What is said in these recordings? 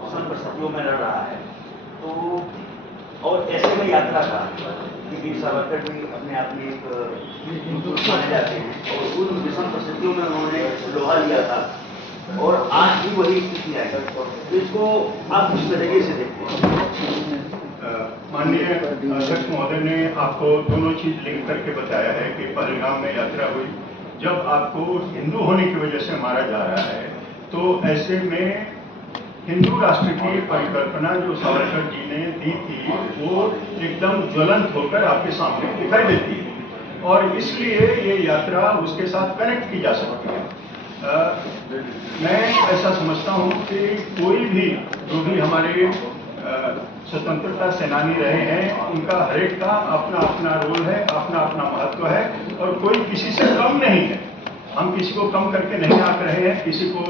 परिस्थितियों में लड़ रहा है, तो और ऐसे में यात्रा का कि वीर सावरकर भी अपने आप में एक पुरुष माने जाते हैं और उन विषम परिस्थितियों में उन्होंने लोहा लिया था और आज भी वही स्थिति है, तो इसको आप किस तरीके से देखते हैं? माननीय अध्यक्ष महोदय ने आपको दोनों चीज लिंक करके बताया है कि पहलगाम में यात्रा हुई, जब आपको हिंदू होने की वजह से मारा जा रहा है, तो ऐसे में हिंदू राष्ट्र की परिकल्पना जो सावरकर जी ने दी थी वो एकदम ज्वलंत होकर आपके सामने दिखाई देती है और इसलिए ये यात्रा उसके साथ कनेक्ट की जा सकती है। मैं ऐसा समझता हूँ कि कोई भी जो भी हमारे स्वतंत्रता सेनानी रहे हैं, उनका हरेक का अपना अपना रोल है, अपना अपना महत्व है और कोई किसी से कम नहीं है। हम किसी को कम करके नहीं आंक रहे हैं, किसी को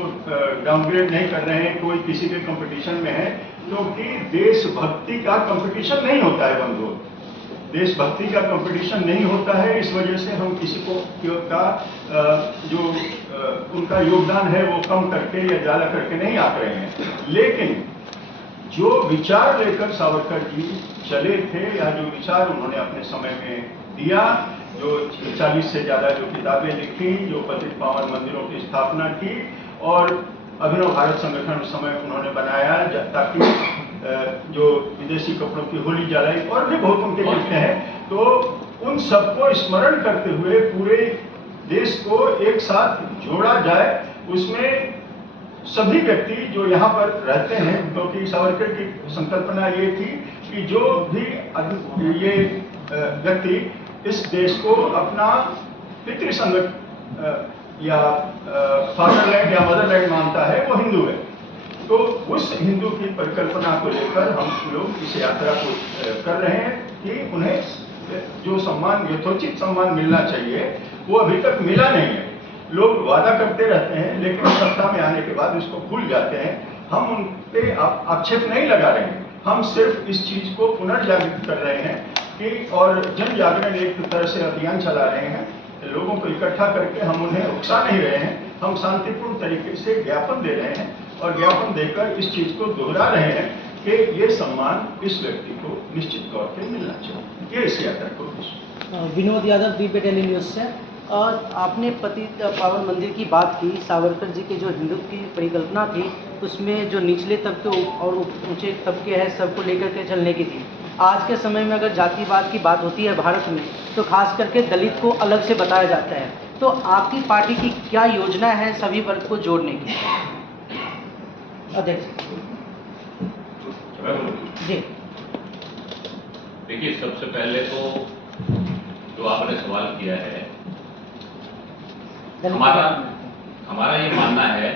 डाउनग्रेड नहीं कर रहे हैं, कोई किसी के कंपटीशन में है, क्योंकि देशभक्ति का कंपटीशन नहीं होता है बंधुओं, देशभक्ति का कंपटीशन नहीं होता है। इस वजह से हम किसी को का जो उनका योगदान है वो कम करके या ज़्यादा करके नहीं आंक रहे हैं, लेकिन जो विचार लेकर सावरकर जी चले थे या जो विचार उन्होंने अपने समय में दिया, जो 40 से ज़्यादा जो किताबें लिखी, जो पतित पावन मंदिरों की स्थापना की और अभिनव भारत संगठन समय उन्होंने बनाया ताकि जो विदेशी कपड़ों की होली जलाई और भी बहुत उनके लिखते हैं, तो उन सबको स्मरण करते हुए पूरे देश को एक साथ जोड़ा जाए। उसमें सभी व्यक्ति जो यहाँ पर रहते हैं, क्योंकि सावरकर की संकल्पना ये थी कि जो भी ये व्यक्ति इस देश को अपना पितृसंगत या फादरलैंड या मदरलैंड मानता है, वो हिंदू है। तो उस हिंदू की परिकल्पना को लेकर हम लोग इस यात्रा को कर रहे हैं कि उन्हें जो सम्मान, यथोचित सम्मान मिलना चाहिए, वो अभी तक मिला नहीं है। लोग वादा करते रहते हैं लेकिन सत्ता में आने के बाद उसको भूल जाते हैं। हम उन पे आक्षेप नहीं लगा रहे हैं, हम सिर्फ इस चीज को पुनर्जागृत कर रहे हैं कि और जन जागरण एक तरह से अभियान चला रहे हैं, लोगों को इकट्ठा करके हम उन्हें उकसा नहीं रहे हैं, हम शांतिपूर्ण तरीके से ज्ञापन दे रहे हैं और ज्ञापन देकर इस चीज को दोहरा रहे हैं कि ये सम्मान इस व्यक्ति को निश्चित तौर पर मिलना चाहिए। ये इस यात्रा को विनोद यादव, दीप टेली न्यूज से। और आपने पतित पावन मंदिर की बात की, सावरकर जी की जो हिंदू की परिकल्पना थी उसमें जो निचले तबके और ऊंचे तबके हैं सबको लेकर के चलने की थी। आज के समय में अगर जातिवाद की बात होती है भारत में, तो खास करके दलित को अलग से बताया जाता है, तो आपकी पार्टी की क्या योजना है सभी वर्ग को जोड़ने की? अध्यक्ष जी। देखिए, सबसे पहले तो जो आपने सवाल किया है, हमारा ये मानना है,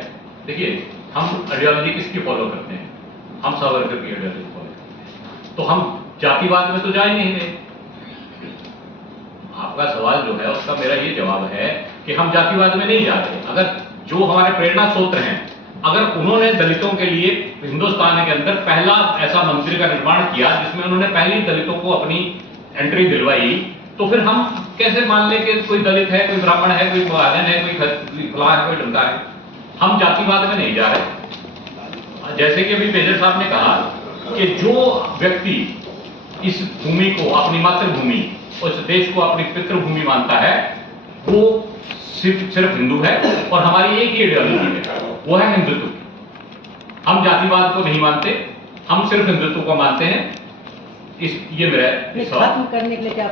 देखिए हम आइडियोलॉजी किसकी फॉलो करते हैं? हम सावरकर की आइडियोलॉजी फॉलो करते हैं, तो हम जातिवाद में तो जा ही नहीं रहे। आपका सवाल जो है उसका मेरा ये जवाब है कि हम जातिवाद में नहीं जा रहे। अगर जो हमारे प्रेरणा स्रोत हैं, अगर उन्होंने दलितों के लिए हिंदुस्तान के अंदर पहला ऐसा मंदिर का निर्माण किया जिसमें उन्होंने पहली दलितों को अपनी एंट्री दिलवाई, तो फिर हम कैसे मान लें कि कोई दलित है, कोई ब्राह्मण है, कोई महाजन है, कोई फलां है, कोई ढंका है? हम जातिवाद में नहीं जा रहे। जैसे कि अभी मेजर साहब ने कहा कि जो व्यक्ति इस भूमि को अपनी मातृभूमि, उस देश को अपनी पितृभूमि मानता है, वो सिर्फ हिंदू है और हमारी एक ही आइडियोलॉजी है, वो है हिंदुत्व। हम जातिवाद को नहीं मानते, हम सिर्फ हिंदुत्व को मानते हैं। ये मेरा खत्म करने के लिए क्या